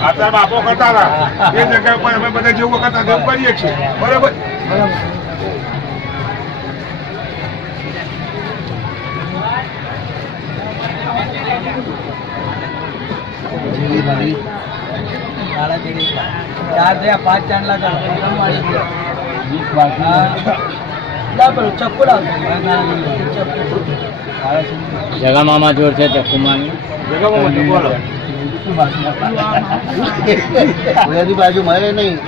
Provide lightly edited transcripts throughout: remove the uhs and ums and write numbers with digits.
અત્યારે બાપો કરતા હતા એ જગ્યા પર અમે બધા જેવું કરતા તેવું કરીએ છીએ બરાબર. જગા મામા જોર છે ચક્કુ માની બાજુ મળે નહીં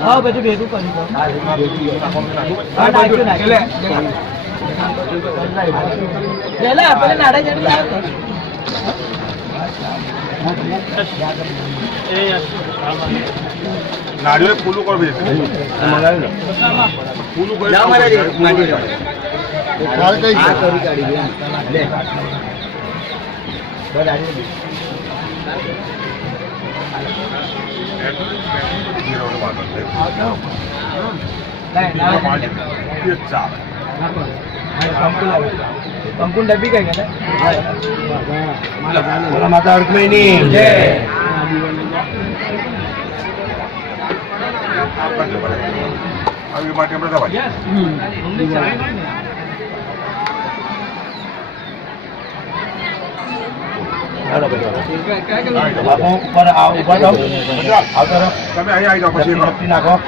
હા બધું ભેગું કર્યું નારિયેળ ફૂલું કરવું ફૂલું કરી કંકુન ડબ્બી કઈ ગયા માતા રૂકમણી આવી માટે આપણે દવા તમે અહીં આવી જાઓ પછી નાખો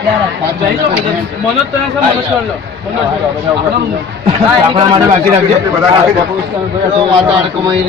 આપણા માટે બાકી રાખજો બધા નાખી દો માતા રૂકમણી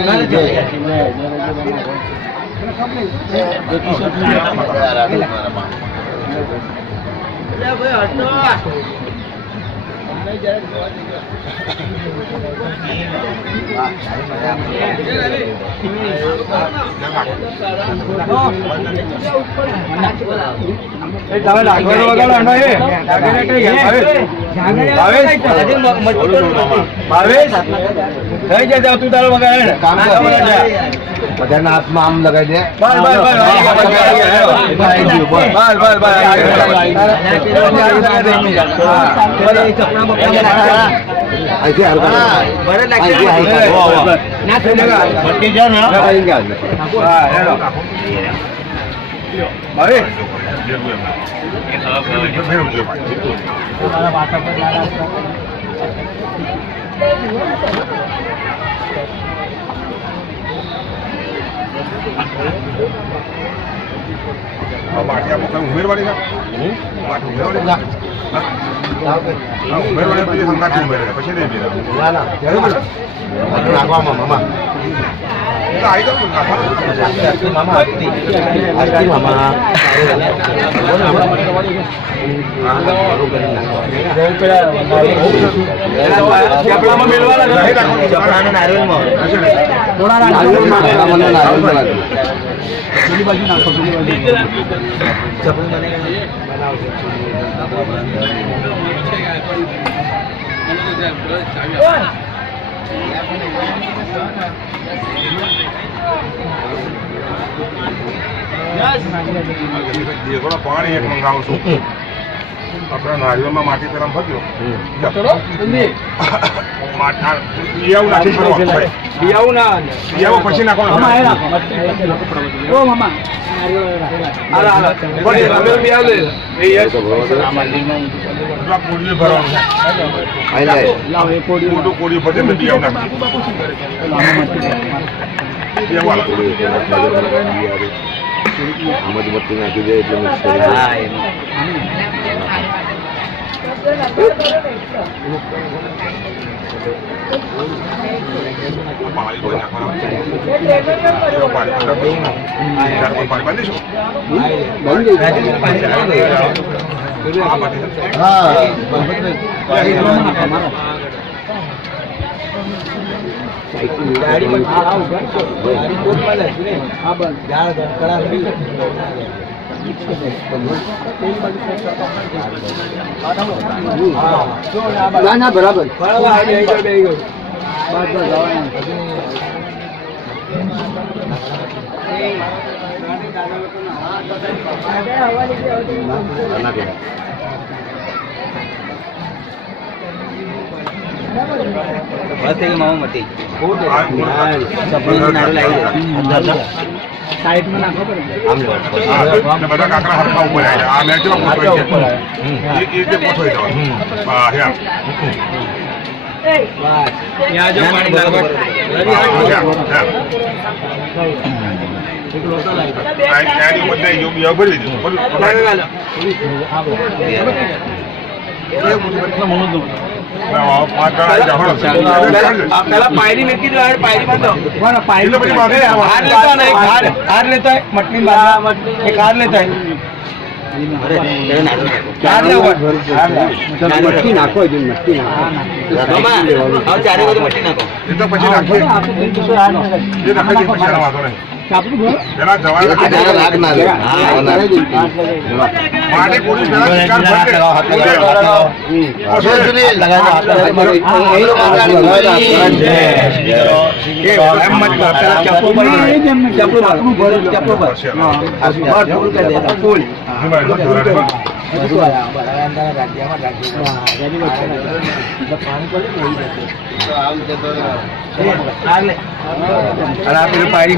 બધાના હાથમાં આમ લગાવી દે માટી આપણે ઉમેરવાની છે માટી ઉમેરવાની પછી સંગાથી ઉમેરે પછી નહીં ઉમેરે નાખવામાં મામા આવી જાઉં મામા પાણી એક મંગાવું છું આપણા નારિયેળમાં માટી પેલા ભર્યો પછી મધુમતી નાખી દે એટલે મિક્સ કરી ના બરાબર બસ થઈ મામા મટી સાઈડમાં નાખો બધા કાકરા હરખા ઉપર આવ્યા આ મેચ માં પોતો એ જે પોતો હા યા ત્યાં જો પાણી નાખો પેલા પાયરી મેકી દો પાયરી બાંધો હાર લેતા है मटनी एक हार लेता है મટકી નાખો મટકી નાખો ચારે બધું મટી નાખો એ તો પછી નાખીએ એ નાખી દે પછી વાંધો નહીં પેલા જવાન માટી પોલીસ પેલા શિકાર पायरी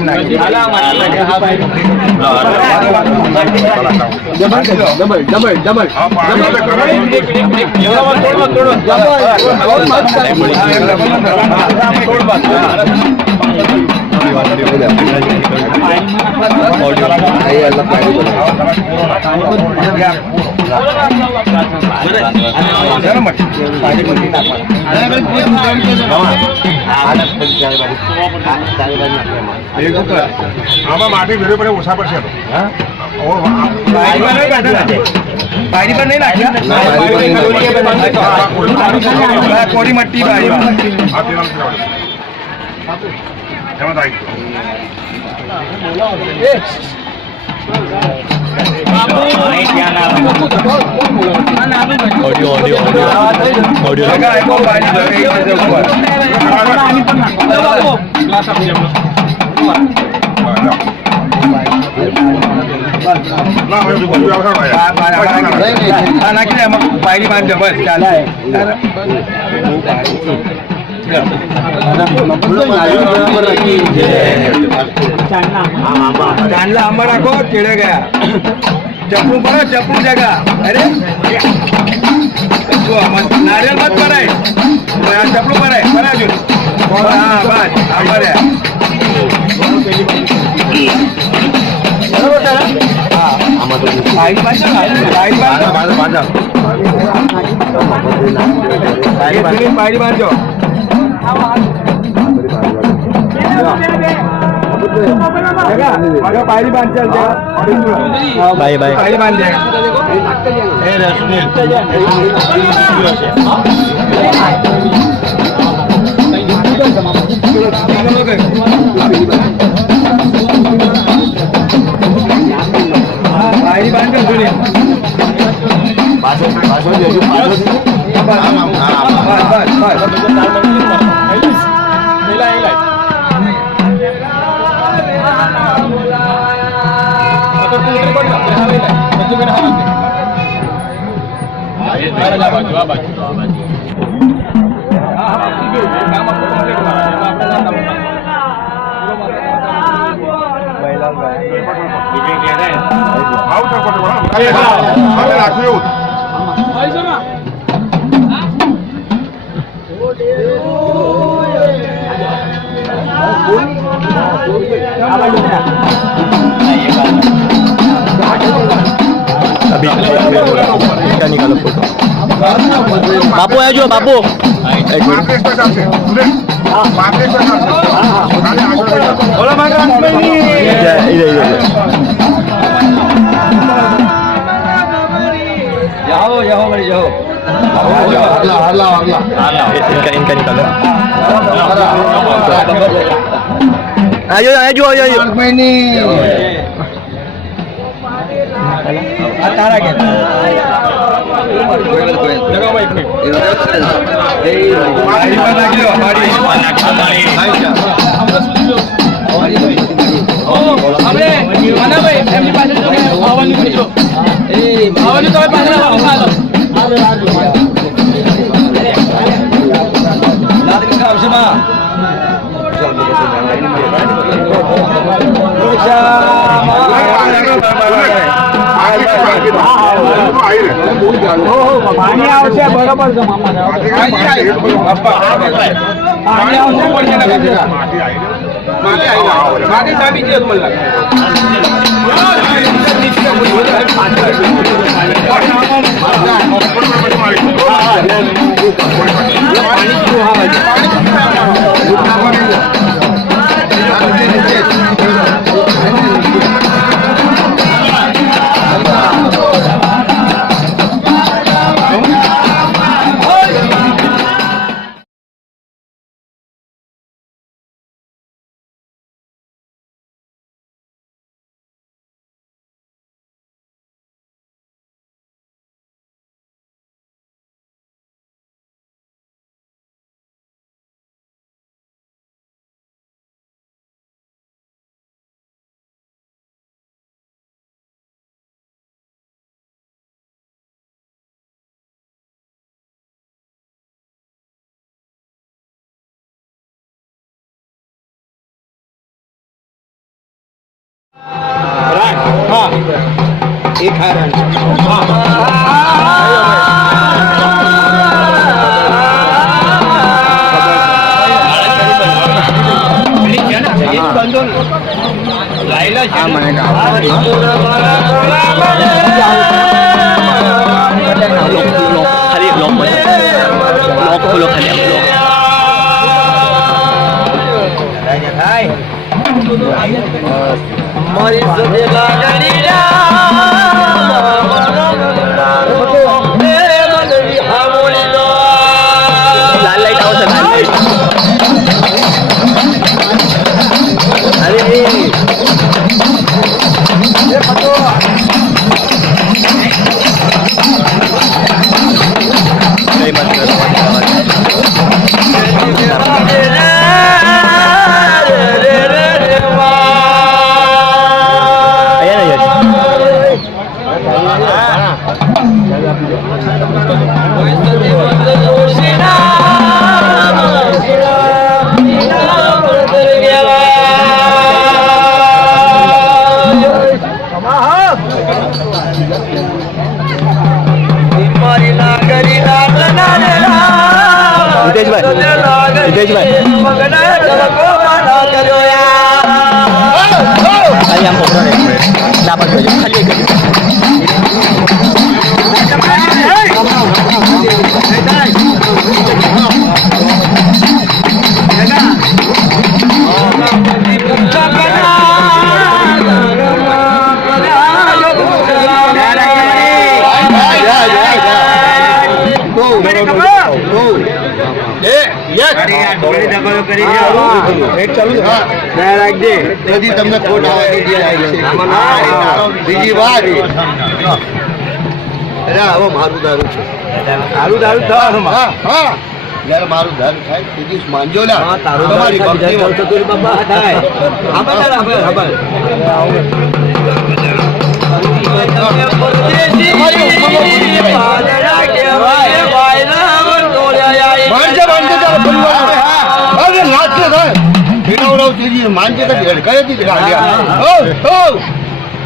डबल આમાં માટી ભેરવી પડે ઓછા પડશે पायरी पर नहीं नाखिया कोरी मट्टी पायरी पायरी बांध बस चाला है चांदला आंबा राखो केड़े गया चप्पू पड़ा चप्पू जगह अरे नारियल मत पड़े चप्पू पड़े पड़ा जो हाँ बस आंबा है पायरी बांधो पायरी बांध चल बाय बाय पायरी बांध दे पायरी बांध चल सुनिए निकालो फोटो बापू है जो बापू जाओ जाओ मेरे जाओ इनका निकालो आयो आयो आयो આ તારા કે લગાવો એક મિનિટ મારી પર નાખી દો મારી આપણે મનાભાઈ એમની પાસે આવવાનું પૂછો આવવાનું તો પાછળ આવશે માં પાણી આવશે બરોબર છે મામા પાણી આવશે માટી સાબી છે મને एक हरण મારી સાથે લાગણી લાલ લાઈટ આવશે લાલ લાઈટ અરે તમને ખોટ બીજી વાત હવે મારું દારૂ છે સારું દારૂ થવાનું જયારે મારું દારૂ થાય તે દિવસ માનજો ના તમારી ભક્તિ બાબા થાય માનજે તો કઈ હતી No!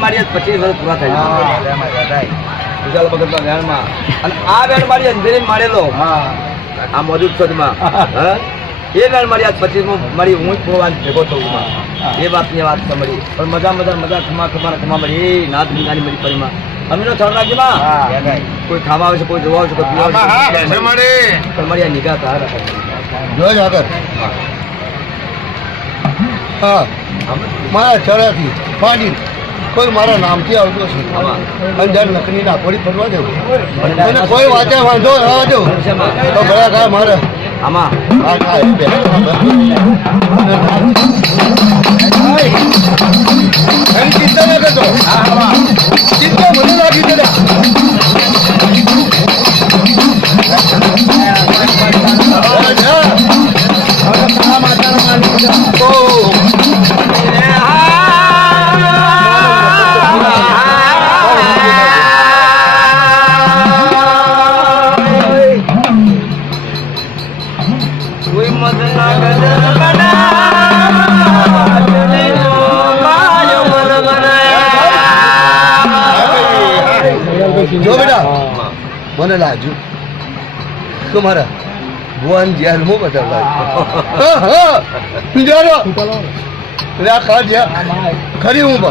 મારી 25 વર્ષ પૂરા થઈ વિશાલ ભગતના વેણમાં અને આ વેણ મારી અંદર મારેલો આ મોજૂદ સદમાં એ વેણ મારી આજ 25 મારી હું ભગવાન ભેગો થઉં એ વાતની વાત સાંભળી પણ મજા ખમા મળી એ નાથ નિગાની મળી પરિમાં અમીનો થળ રાખી માં કોઈ ખાવા આવે છે કોઈ જોવા આવે છે કોઈ પીવા આવે છે પણ મારી આ નિગાહ તાર જોજ આગળ હા મારા ચડાથી પાડી કોઈ મારા નામથી આવતો છે અને જ્યારે નકની નાખોડી ફરવા દેવું અને કોઈ વાંચે વાંધો રહેવા દેવું તો ભલા કાય મારે આમાં આ કાય એની ચિંતા ન કરતો ચિંતા મને લાગી દેડા જો બેટા મને લાગ્યું તો મારા ભુવન જેલમાં બતાવવા ખરી હું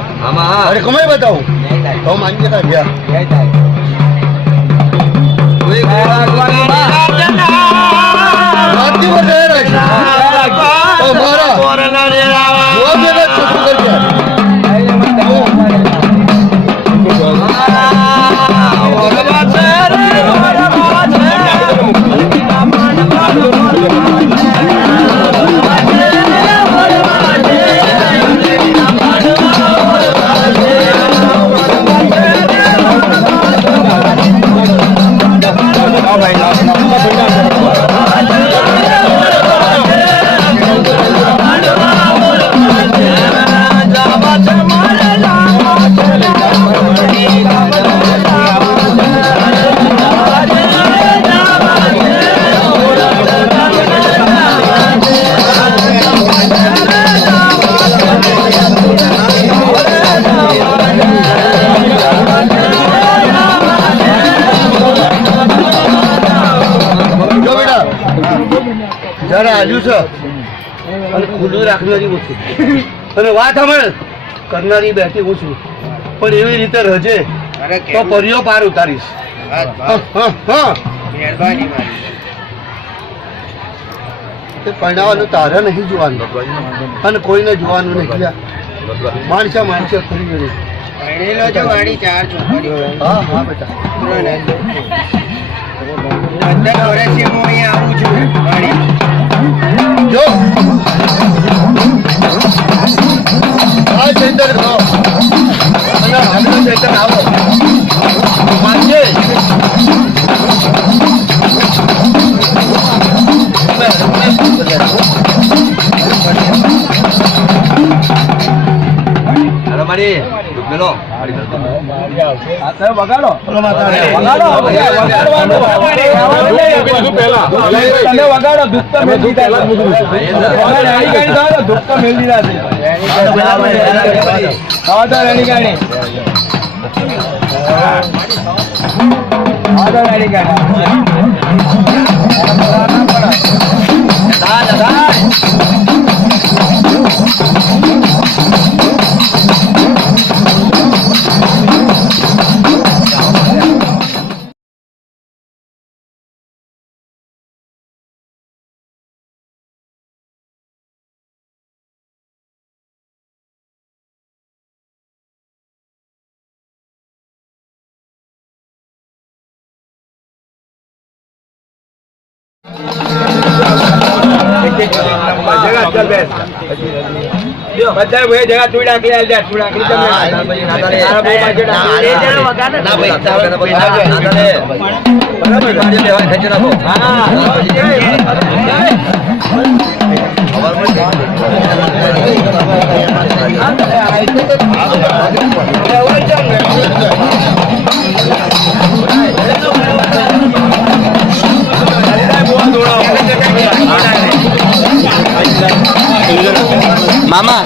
અરે કમાઈ બતાવું તો માન્ય કા ગયા જરા આવ્યું છે અને ખુલ્લું રાખનારી ઓછું અને વાત સાંભળ કરનારી બેઠી ઓછું પણ એવી રીતે રજે તો પરિયો પાર ઉતારીશ પરણાવાનું તારે નહીં જોવાનું અને કોઈને જોવાનું નહીં માણસા ખરી ગયું હા હા બેટા જો આ ચેતર અને આગળ ચેતર આવો માનજે મેલો વગાડો બધા ભાઈ જગા તું ડાકલી આલ દે તું ડાકલી તમને ના, તારા ભાઈ, ના, બહુ બાજુ ના, ડાકલી. ના, ના, ભાઈ, બરાબર, મારી દેવાય ખેંચી નાખો. મામા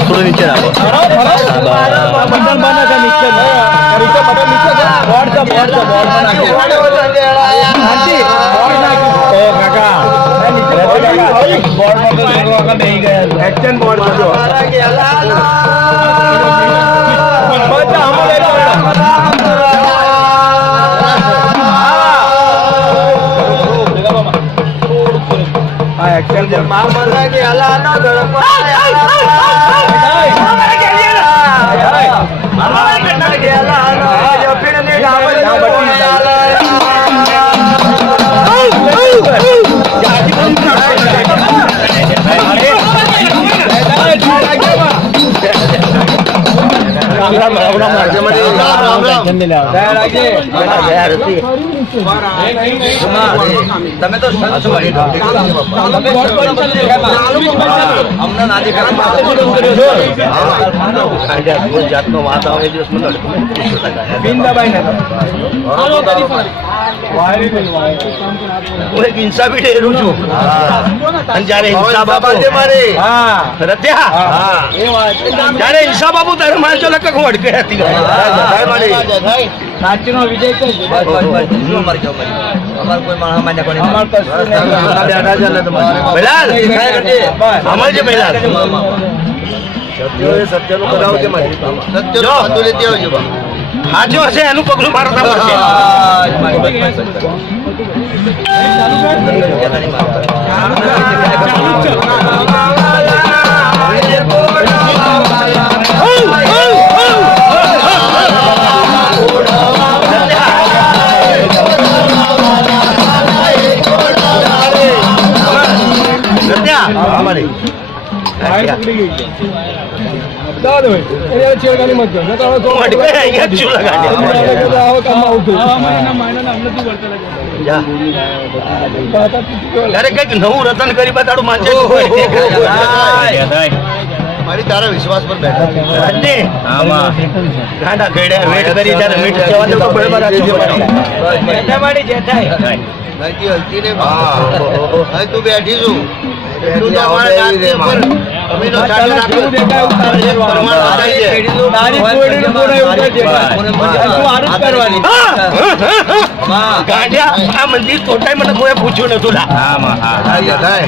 થોડું નીચે રાખો એક્શન બોર્ડ બધો હા એક્શન તમે તો અમને નાજી જાતનો વાત આવે દિવસ હું એક ઇન્સાફી ડેરું છું અને જયારે હિંસા બાબા છે મારે જયારે હિંસા બાબુ તારે મારજો લખક હું અડકે હતી સાચીનો વિજય કઈ અમારે છે પહેલા સત્યનું કરાવો છે મારી જો હાજો હશે એનું પગલું મારો પડશે છેડકાની મત કઈક નવું રતન કરી બતાડું માનજે મારી તારા વિશ્વાસ પર બેઠા ગાંડા ગળ્યા વેટ કરી ત્યારે મીઠ સેવા દેવ તો બરાબર હલતી ને તું બેઠી છું એટલું તો અમારા જાતની ઉપર અમીનો ચાલુ રાખો આ મંદિર તોટાઈ મને કોઈ પૂછ્યું નતું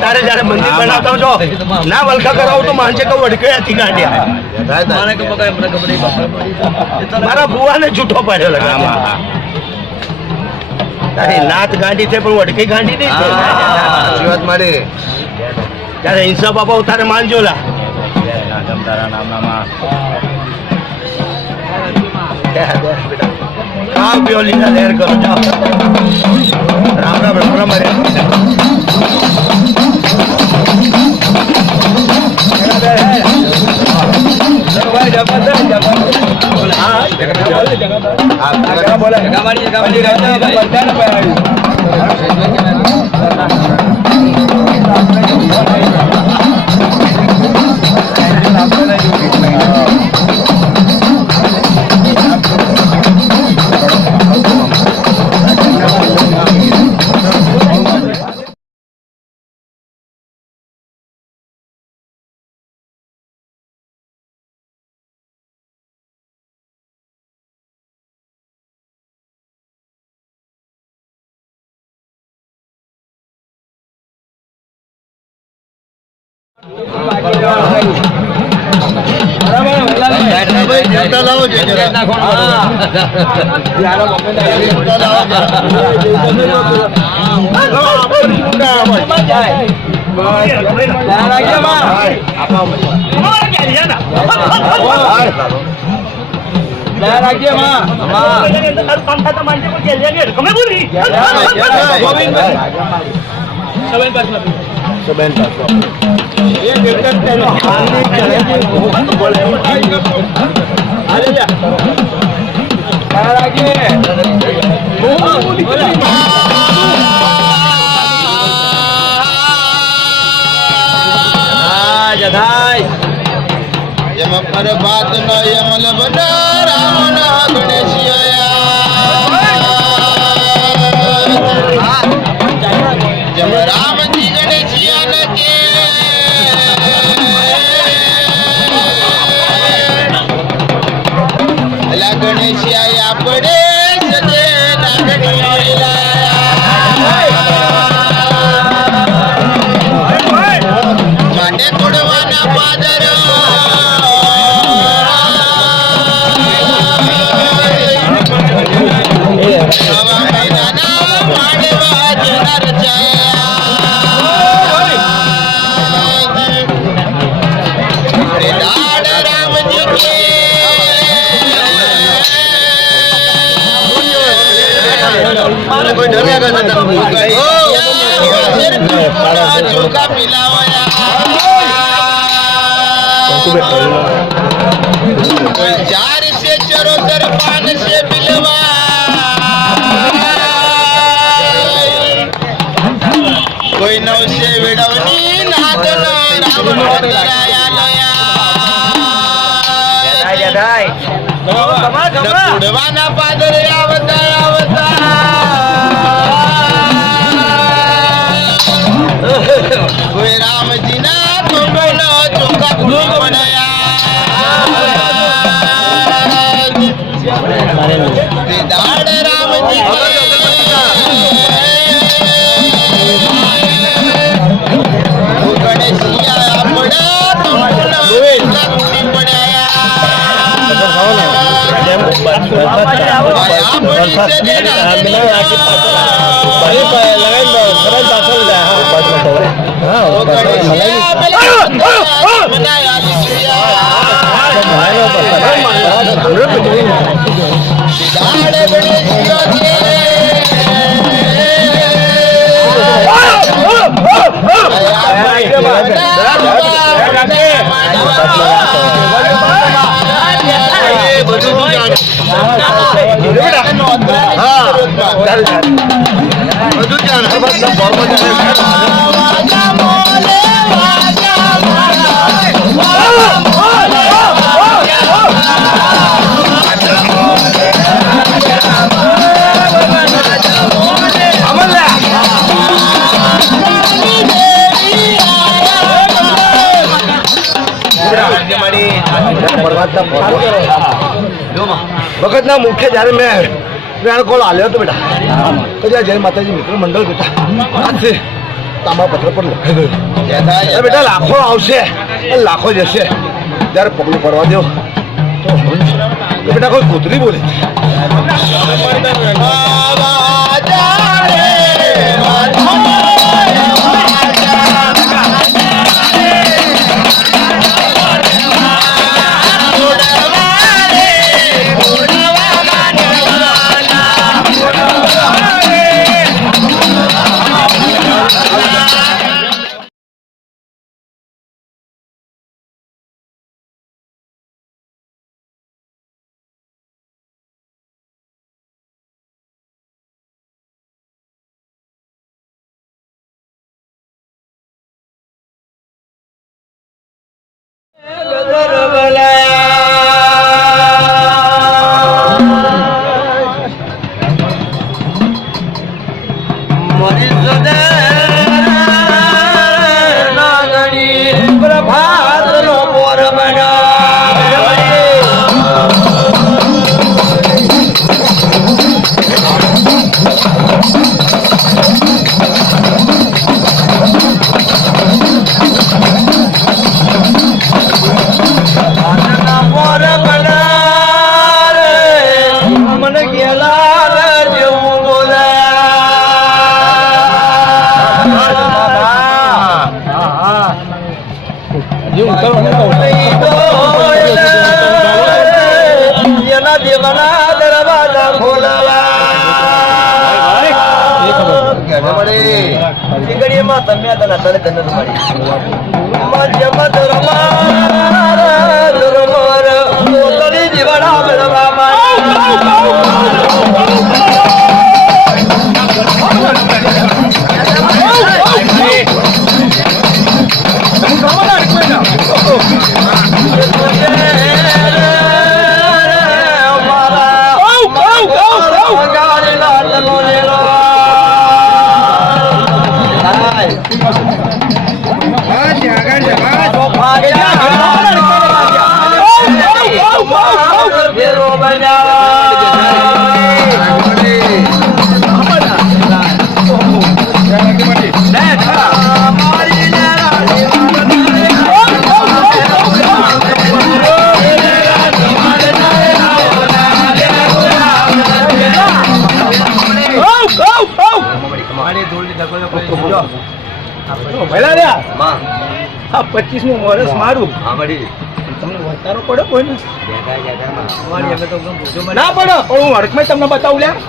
તારે જયારે મંદિર બનાવતા છો ના વલખા કરાવું તો માનશે કે વડકે હતી ગાંઠિયા મારા બુવાને છૂટો પડ્યો તારી નાત ગાંડી છે પણ વડકી ગાંડી નહીં છે વાત મારી ત્યારે હિંસા બાપા ઉતારે માનજો લા તારા નામમાં ખાવ પીઓ લીધા લહેર કરો જાઓ રામ રામ રામ રામ દેવતા લાવો છે જરા દેવતા यम पर बात न यमल बना राम न गणेशिया जब राम जी गणेशिया न के अला गणेशिया या पड़े सजे नागणिया माटे तोड़वाना पादर कोई डरेगा ना चौका मिलावाया कोई 4 से चरोतर 5 से मिलवा कोई 9 से विडवनी नादन राम कराया लया जय पुडवाना पादर आवता आवता कोई राम जी ना तो बोलो चौका गुरु बनाया दाड़ राम जी गणेशिया बड़ा तो बोलो गुरु बनाया વખત ના મુખ્ય જયારે મેં કોલ આલ્યો હતો બેટા તો જ્યાં જય માતાજી મિત્ર મંડળ બેટા આજથી તાંબા પત્ર પર લખાઈ ગયું બેટા લાખો આવશે લાખો જશે જયારે પગલું પડવા દો તો બેટા કોઈ કૂતરી બોલે આ 25મું વર્ષ મારું તમને વધારો પડે કોઈ ને ના પડે પણ હું હડકમાં તમને બતાવું લ્યા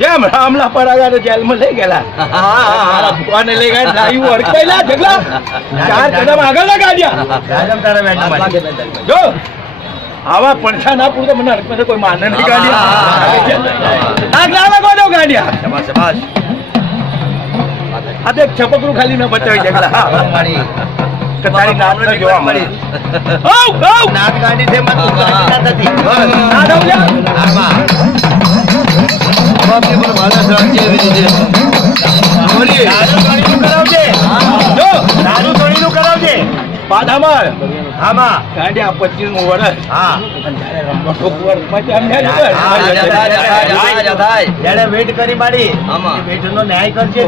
જેમ રામલા પરાગા જેલમાં લઈ ગયેલા મારા ભુવાને લઈ ગયા લાવી હડકાયેલા ઢગલા 4 કદમ આગળ ના કાઢ્યા જો આવા પડછા ના પૂરતો મને હડકમાં કોઈ માને નહીં કાઢ્યા ગાંડિયા આ તો એક છપકરું ખાલી ન બચાવી જગલા તારી નામ ન જોવા મળી નાથ ગાંડી છે મને નથી ના દઉં કરાવજે પાદામાં આમાં ગાંડિયા 25મું વર્ષ જયારે વેટ કરી માડી વેટ નો ન્યાય કરજે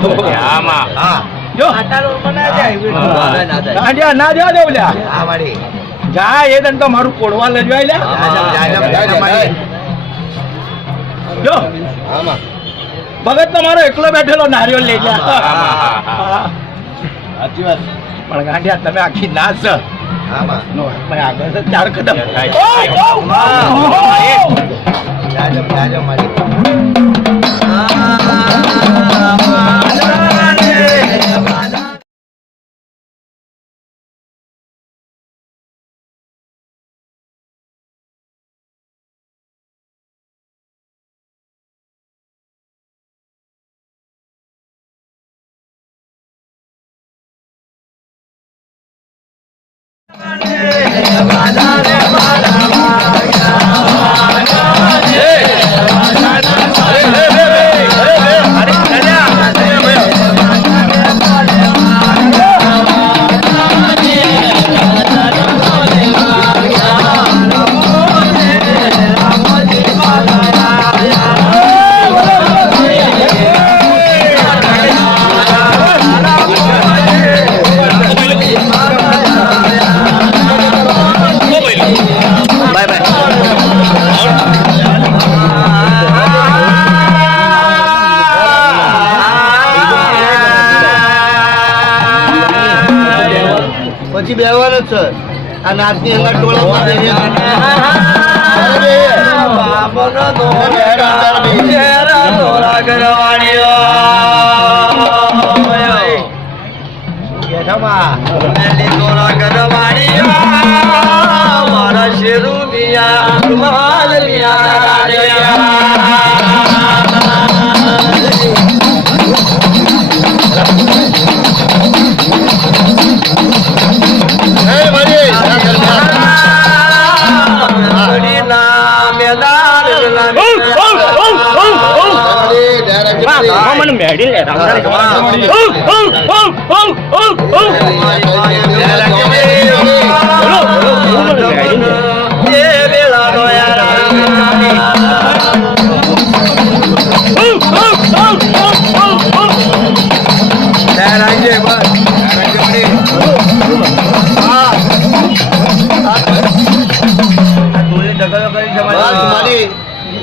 ગાંડિયા ના જવા દે બોલ્યા જા એ દન તો મારું કોડવા લજવાય લ્યા જો ભગત તમારો એકલો બેઠેલો નારિયેળ લઈ ગયા સાચી વાત પણ ગાંડિયા તમે આખી નાચ આગળ 4 કદમ પછી બેવાનો જ છે આ નાચની અંદર ટોળામાં મારા શેરુ મિયા હા, મને મેડી લે રામદારી કમાડી.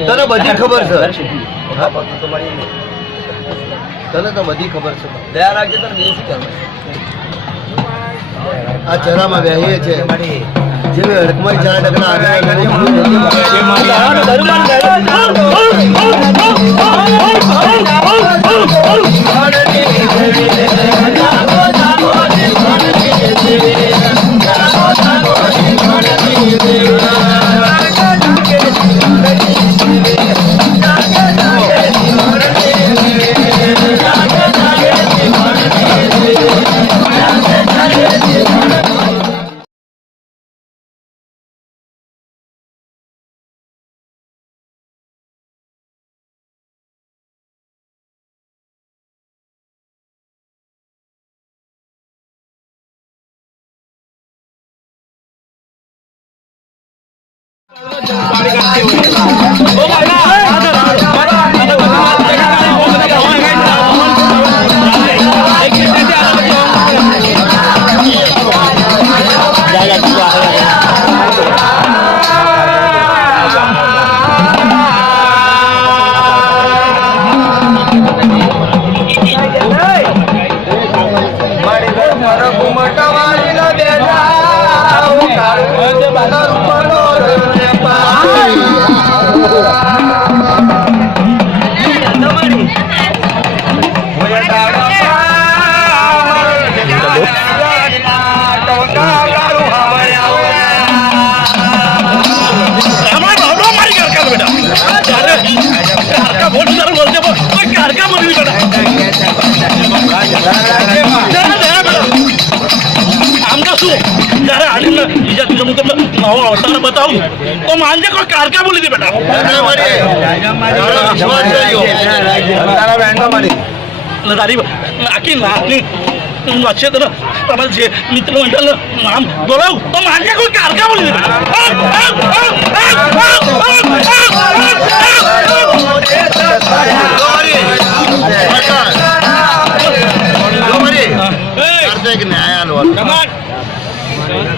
તને બધી ખબર છે, તને તો બધી ખબર છે. દયા રાખજે તને બીજું શું કહેવાય? આ ચરામાં બેહીએ છે જેવી હડકમાં 4 ટકા बताऊं तो मान जा कोई कारका बोली थी बेटा તારી આખી નાની વચ્ચે તને તમારે જે મિત્ર મંડળ નામ બોલાવું તો માનજે કોઈ કારકા બોલી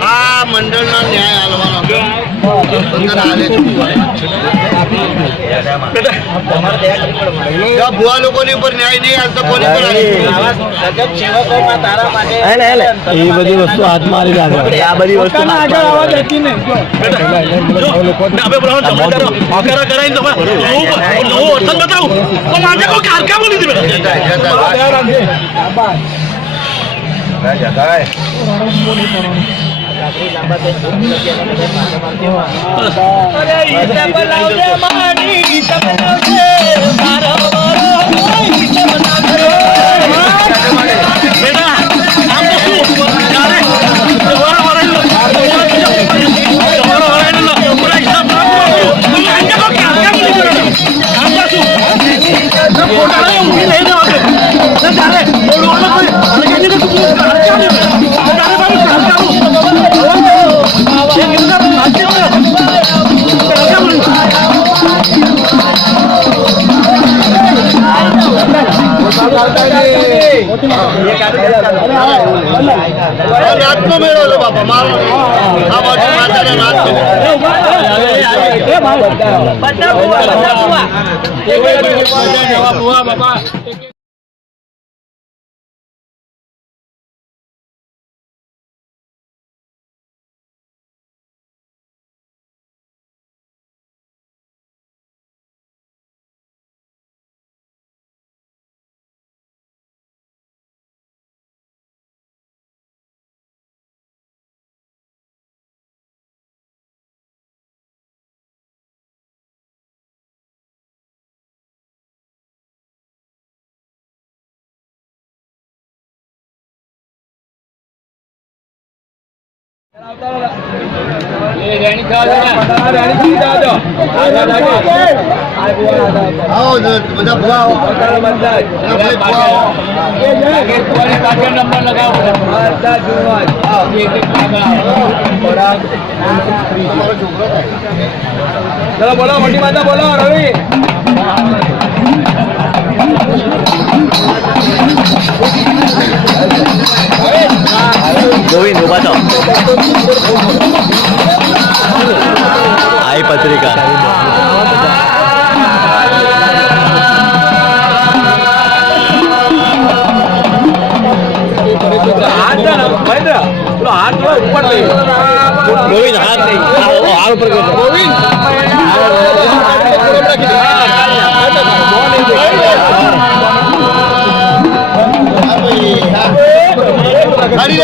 આ મંડળના ન્યાય હાલવાનો ભુવા લોકોની ઉપર ન્યાય નહીં હાલતો કોની પર એ બધી વસ્તુ હાથ મારી લાગે આ બધી વસ્તુ નાચનો મેળો છે બાપા મારો આ બાજુ માતાના નાચ આવો બધા ભૂવા આવો. ચલો બોલો મોટી માતા બોલો રવિ. ગોવિંદ ઉભા તો આઈ પત્રિકા ગોવિંદ હાથ નહીં હાથ ઉપર ગોવિંદ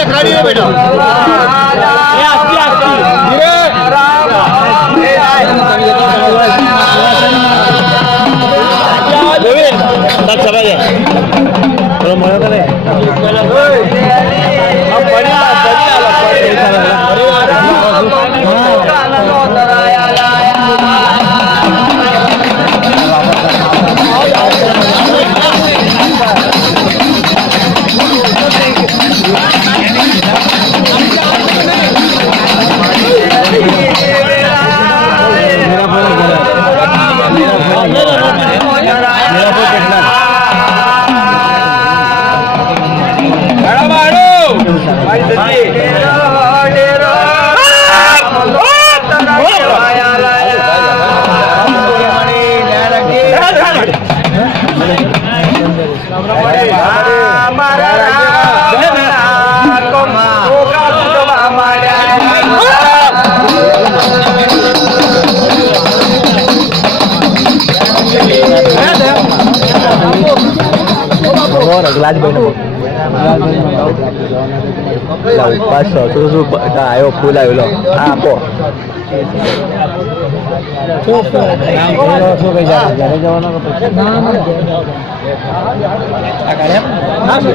ખાડી રે બેટા. ગોવિંદ તક સમજે થોડો મળ્યો કરે આવ્યો ફૂલ આવેલો હા આપો રામ રામ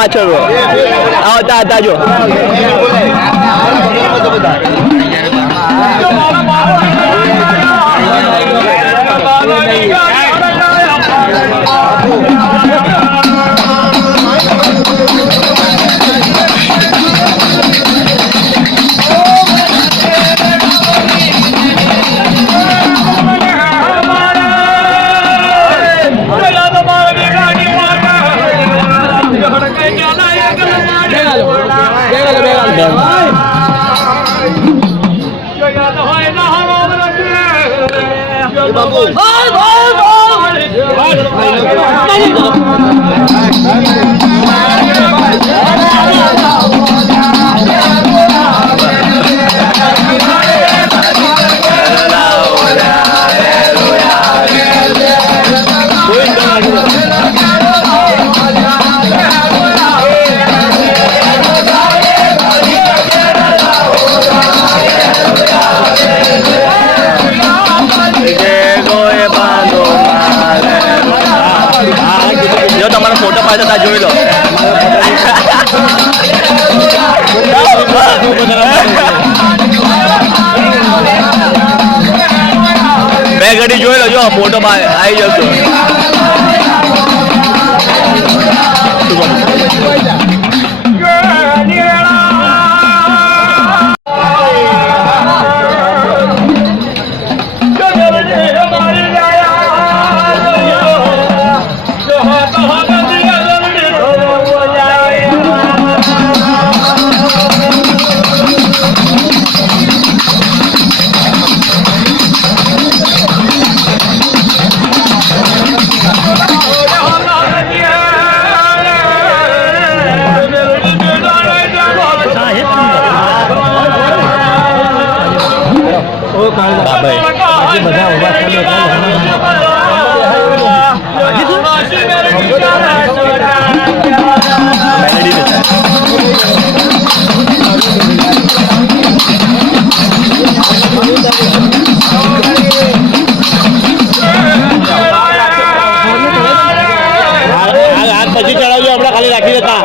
પાછળ આવતા હતા જો તમારો ફોટો પાડતા જોઈ લો બે ઘડી જોઈ લો જો ફોટો આવી જશો પછી ચડાવજો આપણે ખાલી રાખી દેતા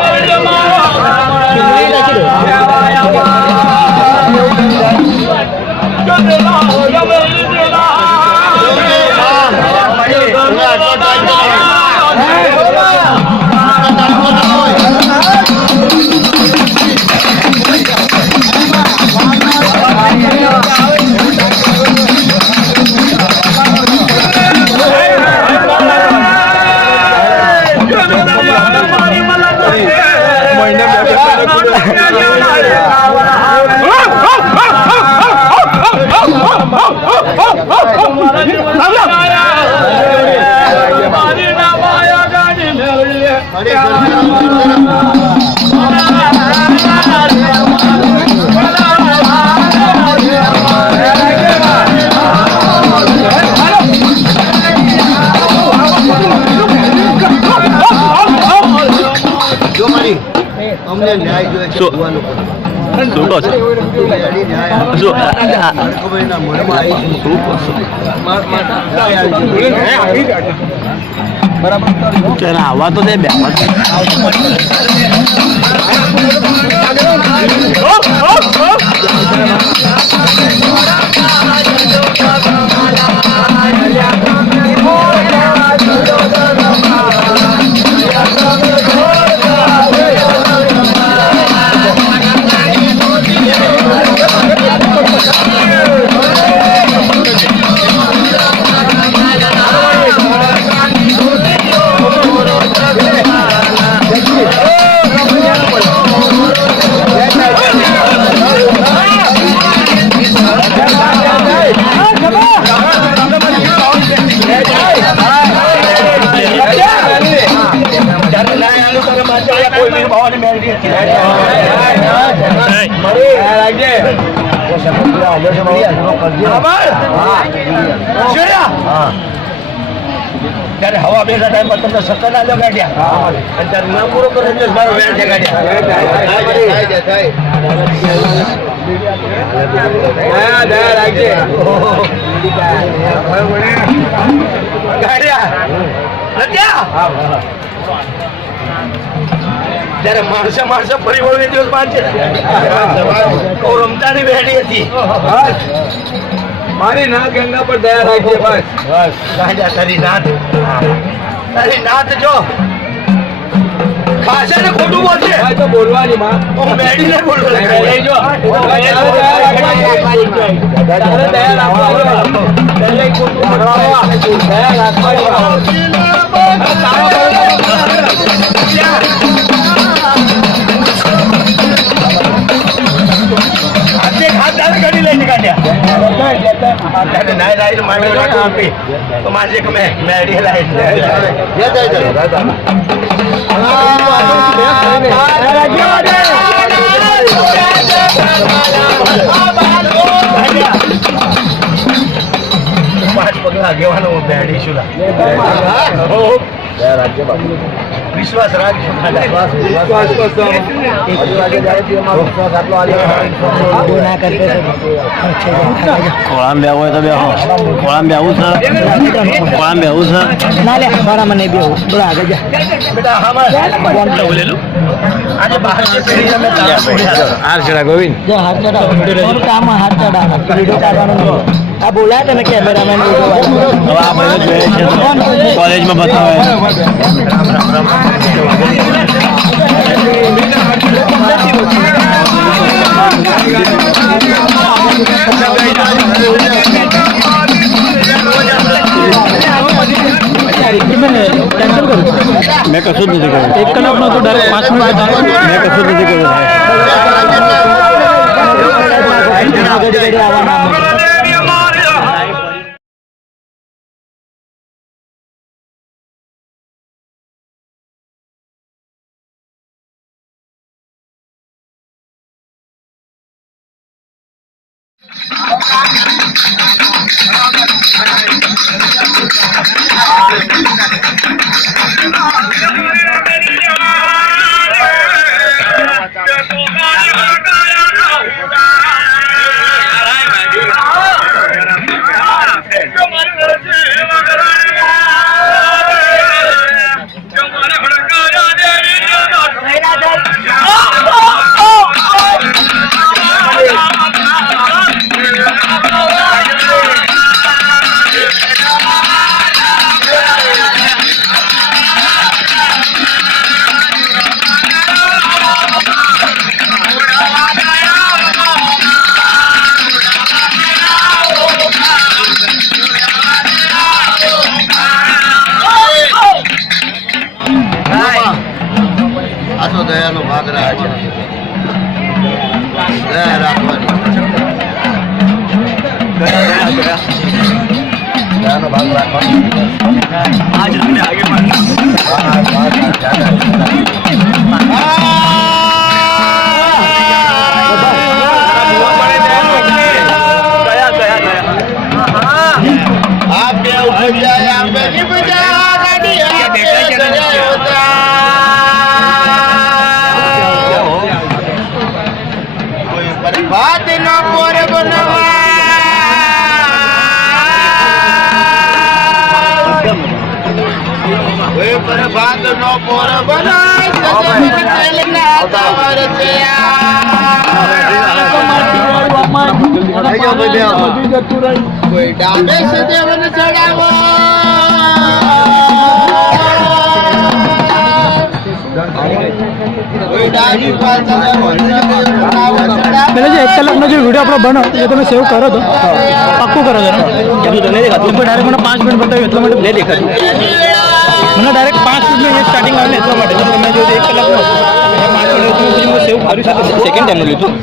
અમને ન્યાય જોઈએ છે જોવાનું શું કહો છો શું આવવા તો દે બે ત્યારે હવા બેઠા ટાઈમ પર તમને સક્કર ના લગાડ્યા અને ત્યારે ના પૂરો કરે એટલે મારો વેણ જગાડ્યા ત્યારે માણસે ફરી વળવે દિવસ માનશે રમતાની બેડી હતી. મારી નાથ ગંગા પર દયા રાખજે બસ. રાજા તારી નાથ જો ખાશે ને ખોટું બોલશે ભાઈ તો બોલવાની માં હું બેડી ને બોલું તારે દયા ઘડી લઈને કાઢ્યા મારે મેડી પાંચ પગલા આગેવાનો બેડી શું વિશ્વાસ રાખજો. કોળામ બેવું હોય તો બેહો. કોળામ બેવું છે. કોળામ બેવું છે. ના લે મારા મને બેવું બોલા આગળ જા બેટા હા બોલેલું આજે બહાર જે પેઢી તમે હાર ચડા ગોવિંદ જો હાથ ચડાવો કામ હાથ ચડાવો વિડીયો કાઢવાનો આ બોલાય તને કેમેરામેન હવે આ બધું જોઈએ છે કોલેજમાં બતાવે મેં કશું જ નથી કર્યું. 1 કલાકનો તો ડાયરેક્ટ 5 મિનિટ મેં કશું જ નથી કર્યું. આ તો દયાનો ભાગ રહ્યા છે. દયા રાખવાની દયાનો ભાગ રાખવાનો આજ આપણે આગળ बात न पोर बनवा वे पर बात न पोर बना सजन तेल ना तवर से कोई डाले से देवन चढ़ावा कोई डाली पाछा પેલા જે 1 કલાકનો જે વિડીયો આપણો બનો એ તમે સેવ કરો તો પાક્કું કરો જરા એટલું તો નહીં દેખાતું ડાયરેક્ટ મને 5 મિનિટ બતાવ્યું એટલા માટે નહીં દેખાતું મને ડાયરેક્ટ 5 મિનિટ સ્ટાર્ટિંગ આવે ને એટલા માટે તમે મેં જોયું 1 કલાકનો 5 મિનિટ પછી મેં સેવ કર્યું સાથે સેકન્ડ ટાઈમનું લીધું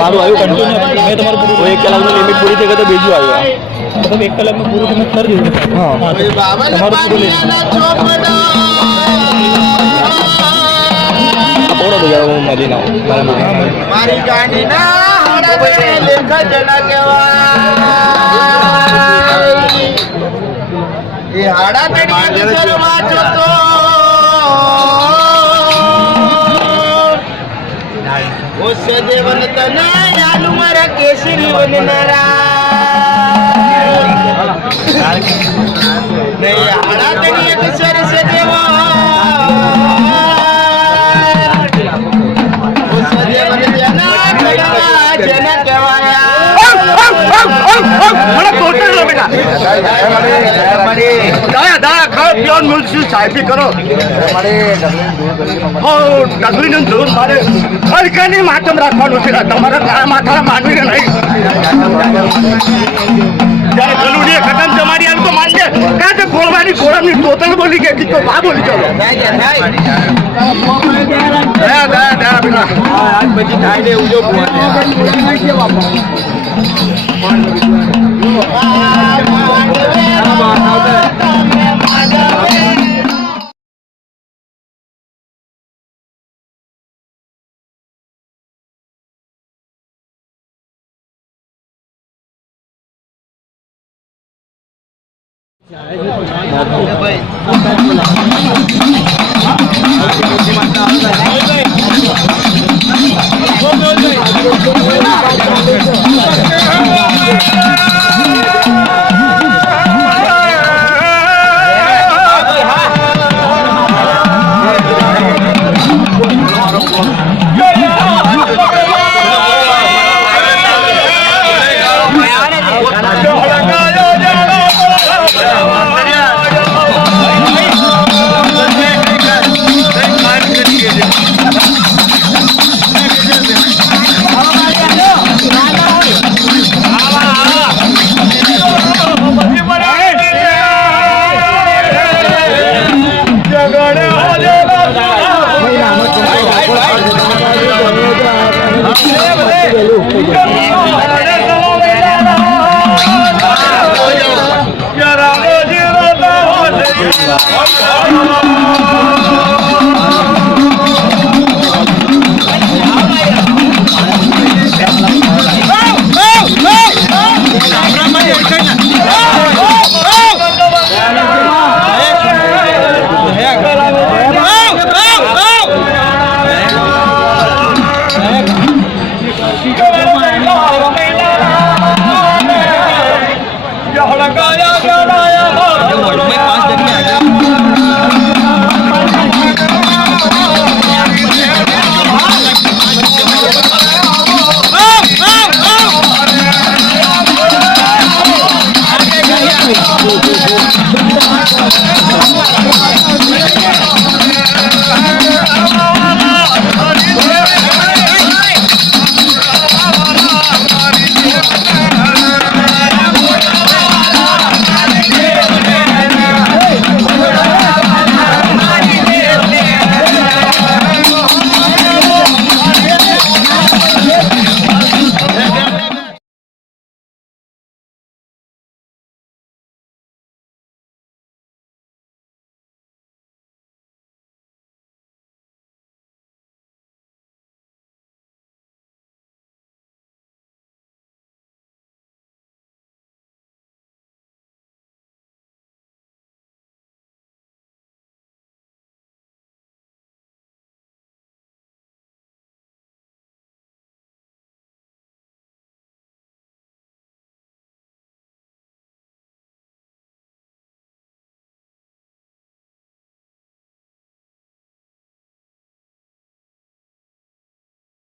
મારું આવ્યું કન્ટિન્યુ મેં તમારું પૂરું 1 કલાકની લિમિટ પૂરી થઈ ગઈ તો બીજું આવ્યું તમે 1 કલાકમાં પૂરું તમે કરી દીધું હા તમારું પૂરું લીધું થોડો બજાર હું મળી ના મારી ગાડી ના હડા લેખા જના કેવાય એ હાડા તડી શરમા જોતો ઓ સદેવન તને આલુ મારા કેસરી વનનારા સાહેબી કરો ડગલીને દૂર મારે હલકાની માથમ રાખવાનું છે તમારા માથા માનવીને નહીં જયારે ગલુડીએ ખતમ તમારી આમ તો માનજે કાં તો ગોળવાની ગોળાની તોતણ બોલી ગઈ તો બા બોલી ચલો આજ પછી થાય ને ઉજો Yeah.